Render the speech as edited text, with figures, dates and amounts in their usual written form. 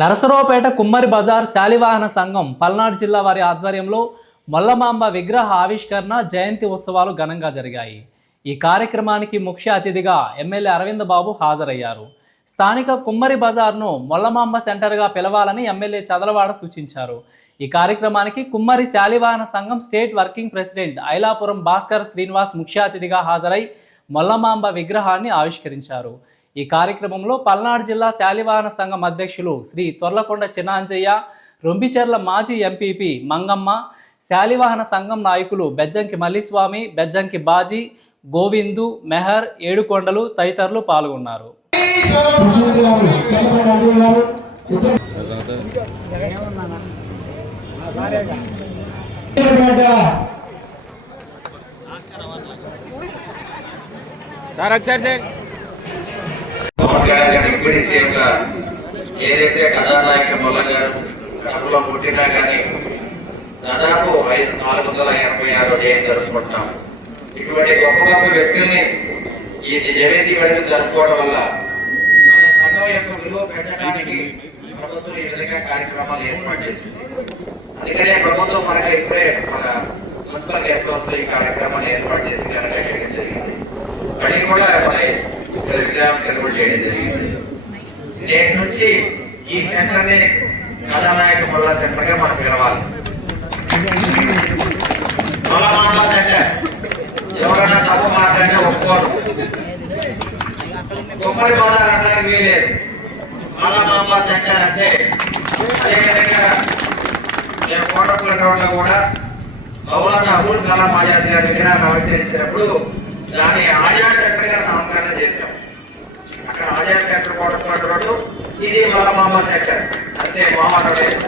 నరసరావుపేట కుమ్మరి బజార్ శాలివాహన సంఘం పల్నాడు జిల్లా వారి ఆధ్వర్యంలో మొల్లమాంబ విగ్రహ ఆవిష్కరణ జయంతి ఉత్సవాలు ఘనంగా జరిగాయి. ఈ కార్యక్రమానికి ముఖ్య అతిథిగా ఎమ్మెల్యే అరవింద్ బాబు హాజరయ్యారు. స్థానిక కుమ్మరి బజార్ను మొల్లమాంబ సెంటర్గా పిలవాలని ఎమ్మెల్యే చదలవాడ సూచించారు. ఈ కార్యక్రమానికి కుమ్మరి శాలివాహన సంఘం state working president Ailapuram Bhaskar Srinivas ముఖ్య అతిథిగా హాజరై మొల్లమాంబ విగ్రహాన్ని ఆవిష్కరించారు. ఈ కార్యక్రమంలో పల్నాడు జిల్లా శాలివాహన సంఘం అధ్యక్షులు శ్రీ తొర్లకొండ చిన్నాంజయ్య, రొంబిచెర్ల మాజీ ఎంపీపీ మంగమ్మ, శాలివాహన సంఘం నాయకులు బెజ్జంకి మల్లిస్వామి, బెజ్జంకి బాజీ, గోవిందు, మెహర్, ఏడుకొండలు తదితరులు పాల్గొన్నారు. డిప్యూటీ సీఎంగా ఏదైతే కథానాయక మొల్ల గారు కడపలో పుట్టినా కానీ దాదాపు 486 జయంతి జరుపుకుంటున్నాం. ఇటువంటి గొప్ప గొప్ప వ్యక్తుల్ని ఈ జయంతి వేడుక జరుపుకోవడం వల్ల మన సంఘం యొక్క విలువ పెట్టడానికి ప్రభుత్వం ఈ విధంగా కార్యక్రమాలు ఏర్పాటు చేసింది. అందుకనే ప్రభుత్వం మనకి ఇప్పుడే మన మున్సిపల్ గెస్ట్ హౌస్ లో ఈ కార్యక్రమాన్ని ఏర్పాటు చేసి ఘనంగా చేయడం జరిగింది. మళ్ళీ కూడా మన ఇక్కడ విగ్రహావిష్కరణ కూడా చేయడం జరిగింది. నేటి నుంచి ఈ సెంటర్ ని కథానాయక మొల్ల సెంటర్ గా మనం పిలవాలి. మొల్ల సెంటర్ ఎవరైనా తప్పు మాట్లాడితే ఒప్పుకోరు. కుమ్మరి బజార్ అంటానికి వీలేదు. మొల్ల సెంటర్ అంటే అదేవిధంగా నేను కోటపల్లి రోడ్ లో కూడా మౌలానా అబుల్ కలాం ఆజాద్ గారి విగ్రహాన్ని ఆవిష్కరించినప్పుడు దాన్ని ఆజాద్ సెంటర్ గా నామకరణం చేశాం. అక్కడ ఆజాద్ సెంటర్ కోటపల్లి రోడ్డు, ఇది మొల్లమాంబ సెంటర్. అంతే మొహమాట లేదు.